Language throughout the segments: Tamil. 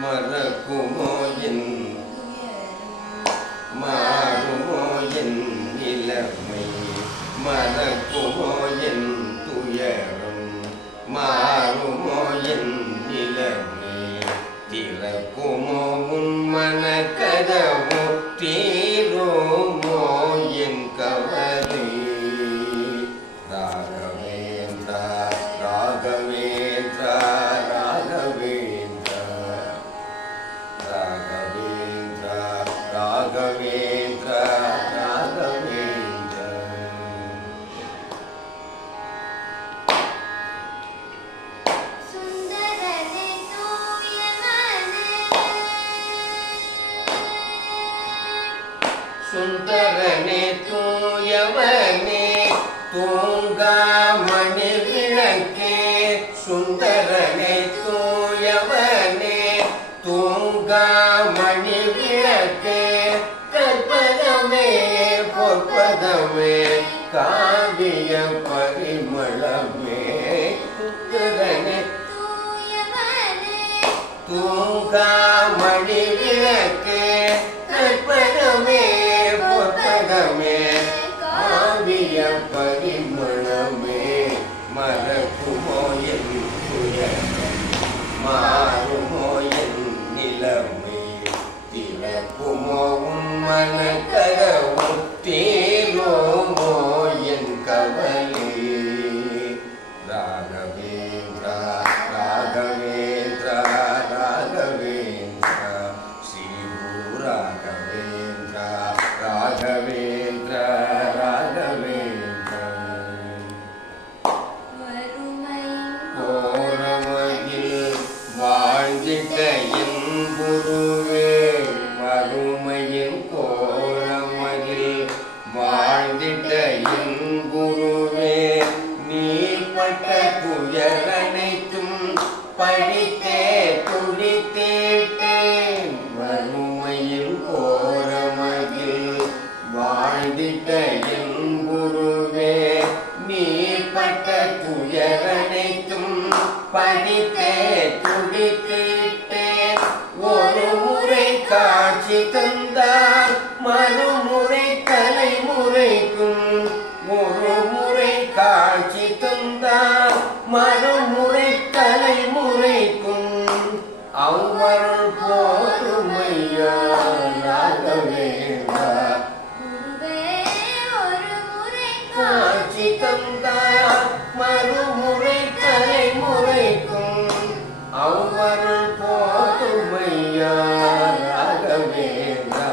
மறக்குமோ என் மாறுமோ என் நிலைமை மறக்குமோ என் துயரம் மாறுமோ என் நிலைமை திறக்குமோ உன் மனக்கதவோ தீருமோ என் கவலை ராகவேந்திரா ராகவேந்திரா ராகவேந்திரா ராகவேந்திரா ராகவேந்திரா ராகவேந்திரா சுந்தரனே தூயவனே தூங்காமணி விளக்கே சுந்தரனே தூயவனே தூங்காமணி விளக்கே கற்பகமே பொற்பதமே காவிய பரிமளமே சுந்தரனே தூங்காமணி விளக்கே கற்பகமே பொற்பதமே காவிய பரிமளமே மறக்குமோ என் துயரம் மாறுமோ என் நிலைமை திறக்குமோ உன் மனக்கதவோ தீருமோ என் கவலை ராகவேந்திரா ராகவேந்திரா ராகவேந்திரா ஸ்ரீ குரு ராகவேந்திரா ராகவேந்திரா ராகவேந்திரா கோரமையில் வாழ்ந்திட்ட என் குருவே வறுமையில் கோரமையில் வாழ்ந்திட்ட என் குருவே நீ பட்ட துயரனைத்தும் படித்தே துடித்தேன் வறுமையில் கோரமையில் வாழ்ந்திட்ட என் குருவே நீ பட்ட துயரனைத்தும் படித்தே துடித்தேன் ஒரு முறை காட்சி தந்தார் மறுமுறை தலைமுறைக்கும் ஒரு முறை காட்சி தந்தார் மறுமுறை தலைமுறைக்கும் அவ்வருள் போதுமையா ராகவேந்திரா காட்சி தந்தார் மறுமுறை தலைமுறைக்கும் அவ்வருள் போதுமையா ராகவேந்திரா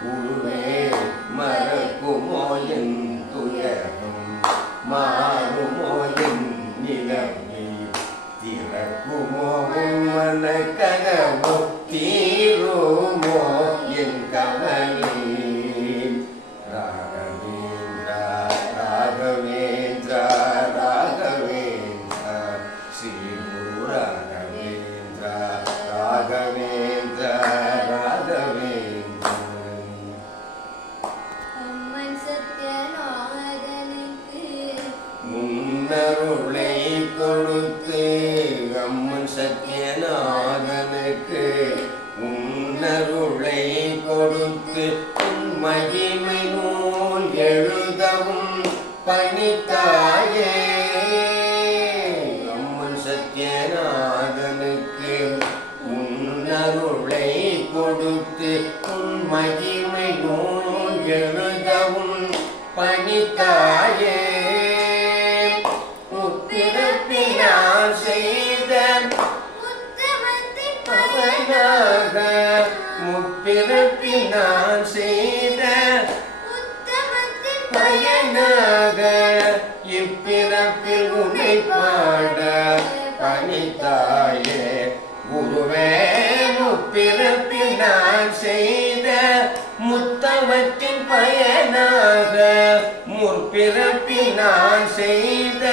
குருவே மறக்குமோ என் துயரம் மாறுமோ என் நிலைமை திறக்குமோ உன் மனக்கதவோ தீருமோ என் கவலை ராகவேந்திரா ராகவேந்திரா ராகவேந்திரா ஸ்ரீ குரு ராகவேந்திரா ராகவேந்திரா ராகவேந்திரா முன்னருளை கொடுத்து அம்மன் சத்யநாதனுக்கு முன்னருளை கொடுத்து மகிமை நூல் எழுதவும் பணித்தாயே அம்மன் சத்யநாதனுக்கு முன்னருளை கொடுத்து மகிமை நூல் எழுதவும் பணித்தாயே முப்பிறப்பினால் செய்த பவனாக முப்பிறப்பினால் செய்த பயனாக இப்பிறப்பில் உன்னை பாட பணித்தாயே குருவே முப்பிறப்பில் நான் செய்த முத்தமத்தின் பயனாக முற்பிறப்பில் நான் செய்த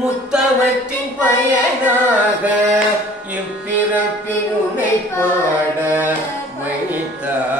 முத்தமத்தின் பயனாக இப்பிறப்பில் உன்னை பாட வைத்தாய்